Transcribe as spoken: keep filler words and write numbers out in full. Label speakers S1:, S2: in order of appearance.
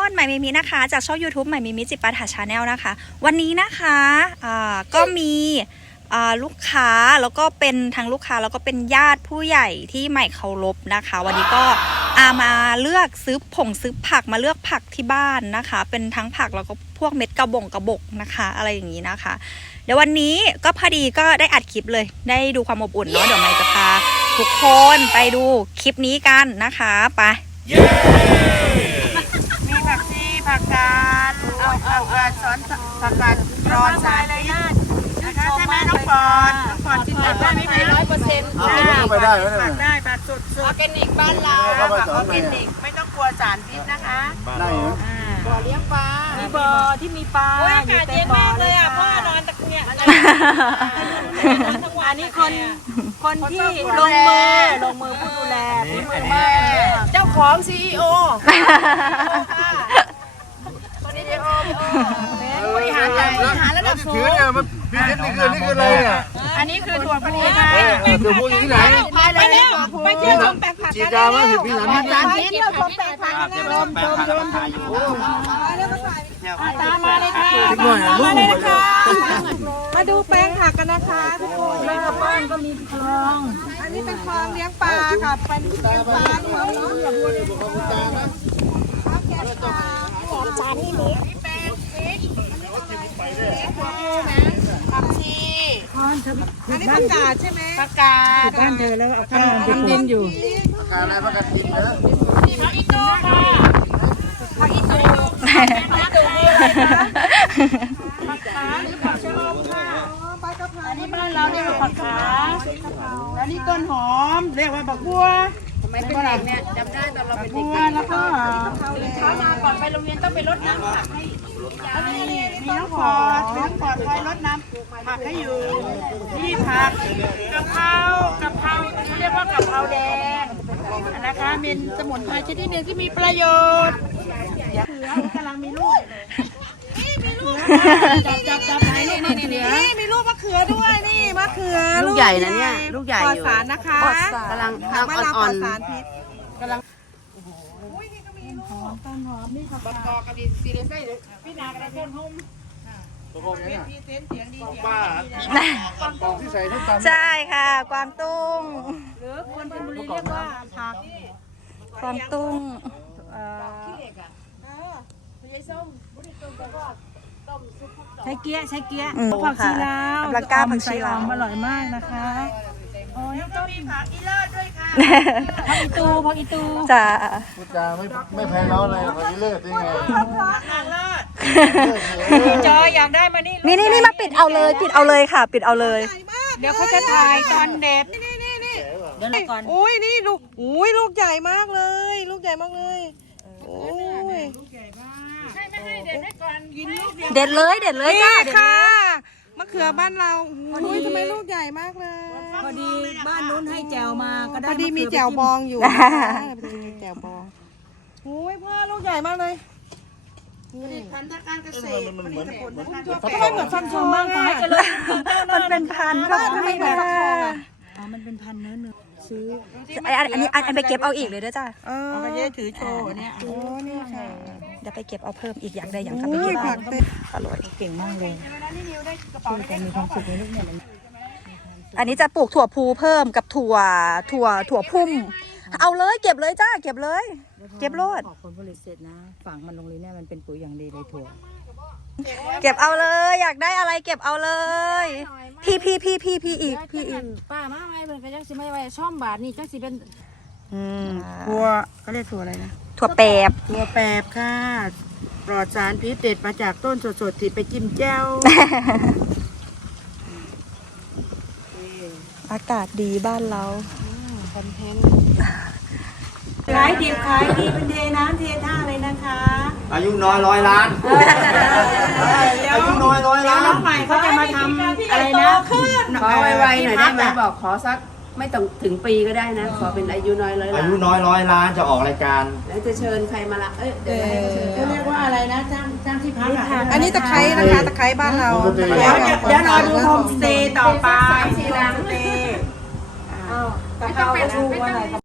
S1: คนใหม่มิมินะคะจากช่อง ยูทูบ ใหม่มิมิจิปาถาชาแนลนะคะวันนี้นะคะอ่าก็มีอ่าลูกค้าแล้วก็เป็นทั้งลูกค้าแล้วก็เป็นญาติผู้ใหญ่ที่ใหม่เคารพนะคะวันนี้ก็อามาเลือกซื้อผงซื้อผักมาเลือกผักที่บ้านนะคะเป็นทั้งผักแล้วก็พวกเม็ดกระบงกระบกนะคะอะไรอย่างนี้นะคะเดี๋ยววันนี้ก็พอดีก็ได้อัดคลิปเลยได้ดูความอบอุ่นเนาะเดี๋ยวใหม่จะพาทุกคนไปดูคลิปนี้กันนะคะไป
S2: มีผักชีผักกาดเอาเอาเอาสอนผักกาดรอนสายเลยนะนะคะใช่ไหมน้องปอนน้องปอนกินผักได้ไหมร้อยเปอร์เซ็นต์ได้ผักได้ผักสดออร์แกนิกบ้านเราผักออร์แกนิกไม่ต้องกลัวสารพิษนะคะได้บ่อเลี้ยงปลา
S3: มีบ่อที่มีปลาอยู่เต็มบ่อเลยอ่ะพ่อนอนตะเกียบอันนี้คนคนที่ลงมือลงมือผู้ดูแลฝีมือมาก
S2: เจ้าของซีอีโอคนนี้เจ้าของบริหารบริหารระดับสูง
S4: ถือเนี่ยมันพิเศษนี่คือนี่คืออะไรอ่ะ
S2: อันนี้คือถั่วพูค่ะ
S4: ถั่วพูอยู่ที่ไหน
S2: ไปแล้วไปเที่ยวชมแปลงผัก
S4: จีดามาถึงพี่หลานนี่
S2: จานพิษเราชมแปลงผักนะชมชมชมตามมาเลยค่ะมาเลยนะคะมาดูแปลงผักกันนะคะทุกคน
S3: แล้วบ้านก็มีคลอง
S2: อันนี้เป็นคลองเลี้ยงปลาค่ะเป็นเลี้ยงปลาที่เราเลี้ยงปลาที่นี้แปลงพริกผักชีอันนี้ผักกาดใช่ไหมผักกาด
S3: บ้านเธอแล้วเอาข้าวมันดินอยู่
S4: ผักกาดอะไรผักกาดกินเนอะ
S2: นี่ผักอีตูค่ะผักอีตูผักอีตูมีอะไรคะผักขาหรือผักชะอมค่ะอันนี้บ้านเราเรียกว่าผักขาแล้วนี่ต้นหอมเรียกว่าบักบัวทำไมเป็นเด็กเนี่ยจำได้ตอนเราเป็นเด็กแล้วก็เช้ามาก่อนไปโรงเรียนต้องไปรดน้ำผักให้อันนี้มีน้องปอดน้องปอดคอยรดน้ำผักให้อยู่นี่ผักกะเพรากะเพราเรียกว่ากะเพราแดงนะคะเป็นสมุนไพรชนิดหนึ่งที่มีประโยชน์เดี๋ยวกำลังมีลูกนี่มีลูกจับจับจับไหนนี่นี่นี่นี่มีลูกมะเขือด้วยนี่มะเขือ
S5: ลูกใหญ่นะเนี่ยลูกใหญ่อยู่
S2: ปลอดสารนะคะ
S5: กำลังกำลังอ่อนๆกำลัง
S2: ต้นหอมนี่ค่ะบักกอกระดิ่งซีเรสได้เลยพี่นากระดิ่งหุ่มพี่เต้นเสียงดีเสียง
S4: ป้าปองที่ใส่ที่ตำ
S1: ใช่ค่ะกวางตุ้ง
S2: หรือคนชลบุรีเรียกว่าผัก
S1: กวางตุ้ง
S3: ใช้เกี๊ยใช้เกี๊ย
S1: ผักชีลาวปลากาผักชีลาว
S3: อร่อยมากนะคะ
S2: โอ้ยก็มีผักอีเลิศด้วยค่ะ
S3: ผักอีตูผักอีตู
S1: จ้า
S4: พูดจาไม่ไม่แพ้เราเลยผักอีเลิศได้ไง
S3: จอยอยากได้มานี่
S1: นี่นี่นี่มาปิดเอาเลยปิดเอาเลยค่ะปิดเอาเลย
S3: เดี๋ยวเขาจะถ่ายตอนเด็ด
S2: นี่นี่นี่
S3: เดี๋ยวก่อน
S2: อุ้ยนี่ลูกอุ้ยลูกใหญ่มากเลยลูกใหญ่มากเลยโอ้ยลูกใหญ่มากใช่ไม่ให้เด็ดได้ก่อนกินลูก
S1: เด็ดเลยเด็ดเลยจ้าเด็ดเลย
S2: มะเขือบ้านเราอุ้ยทำไมลูกใหญ่มากเลย
S3: พอดีบ้านนู้นให้แจวมาก็ได้
S2: พอดีมีแจวบองอยู่พอดีมีแจวบองโอ้ยพ่อลูกใหญ่มากเลยผลิตภัณฑ์ทางการเกษตรผลิตผลทางการเกษตรทำไมเหมือนฟันทองมากขอให้เจริญ
S1: มันเป็นพันธุ์ค่ะทำไมเหมือนฟักทองอ่ะ
S3: อ๋อมันเป็นพันธุ์เนื้อเนื้อซื้อ
S1: ไออันนี้อันไปเก็บเอาอีกเลยด้วยจ้า
S2: เออไปเย่ถือโชว์เนี่ยโอ้นี่ค่ะ
S1: เดี๋ยวไปเก็บเอาเพิ่มอีกอย่างใดอย่างกับไปเก็บเอาอร่อย
S3: เก่งมากเลยคือจะมีความสุขในลูกเนี่ย
S1: อันนี้จะปลูกถั่วพูเพิ่มกับถั่วถั่วถั่วพุ่มเอาเลยเก็บเลยจ้าเก็บเลยเก็บโลด
S3: ผลผลิตเสร็จนะฝังมันลงเลยเนี่ยมันเป็นปุ๋ยอย่างดีเลยถั่ว
S1: เก็บเอาเลยอยากได้อะไรเก็บเอาเลยพี่พี่พี่พี่พี่อีกพี่อีก
S3: ป้ามาไม่เป็นก็จังสิไม่ไว้ช่อมบาทนี่จังสิเป็น
S2: อืมถั่วก็เรียกถั่วอะไรนะ
S1: ถั่วแปบ
S2: ถั่วแปบค่ะปลอดสารพิษเด็ดมาจากต้นสดๆที่ไปจิ้มแจ่ว
S1: อากาศดีบ้านเรา
S2: คอนเทนต์
S3: ขายดีขายดีเป็นเทน้ำเทท่าเลยนะคะ
S4: อายุน้อยร้อยล้านอายุน้อยร้อยล้าน
S3: น้องใหม่เขาจะมาทำอะไรนะ
S5: ขอไวๆหน่อยได้ไหมบอกขอสักไม่ต้องถึงปีก็ได้นะขอเป็นอายุน้อยร้อยล้าน
S4: อายุน้อยร้อยล้านจะออกรายการ
S5: แล้วจะเชิญใครมาละเอ้ยเดี๋ยว
S3: เรียกว่าอะไรนะจ้างจ้างที่พักอ่ะ
S2: อันนี้ตะไคร้นะคะตะไคร้บ้านเรา
S3: เดี๋ยวเดี๋ยวรอดูโฮมสเตย์ต่อไป
S5: สีหลัง
S3: กะเพราปลาทูอะไรกะ